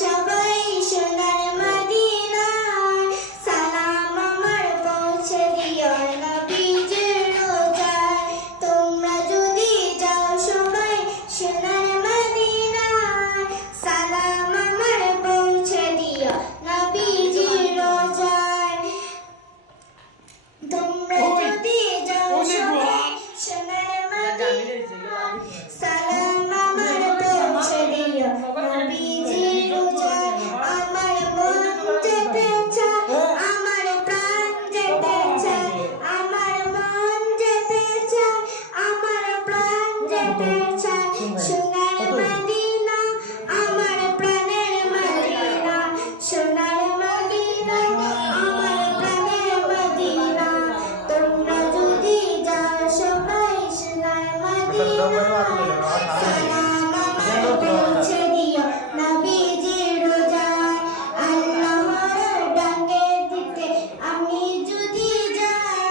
সবাই সোনার মদিনায়, সালাম আমার পৌঁছে দিও নবীজির রোজায়। তোমরা যদি যাও সবাই সোনার মদিনায়, সালাম আমার পৌঁছে দিও নবীজির রোজায়। তোমরা যদি যাও সবাই সোনার মদিনায়, সালাম আমার পৌঁছে দিও নবীজির রোজায়। আমার মন যেতে চায়, আমার প্রাণ যেতে চায়, আমার মন যেতে চায়, আমার প্রাণ যেতে চায় সোনার মদিনা, আমার প্রাণের মদিনা, সোনার মদিনা, আমার প্রাণের মদিনা। তোমরা যদি যাও সবাই সোনার মদিনায়, সালাম আমার পৌঁছে দিও নবীজির রোজায়। আল্লাহর ডাকে দিতে আমি যদি যাই,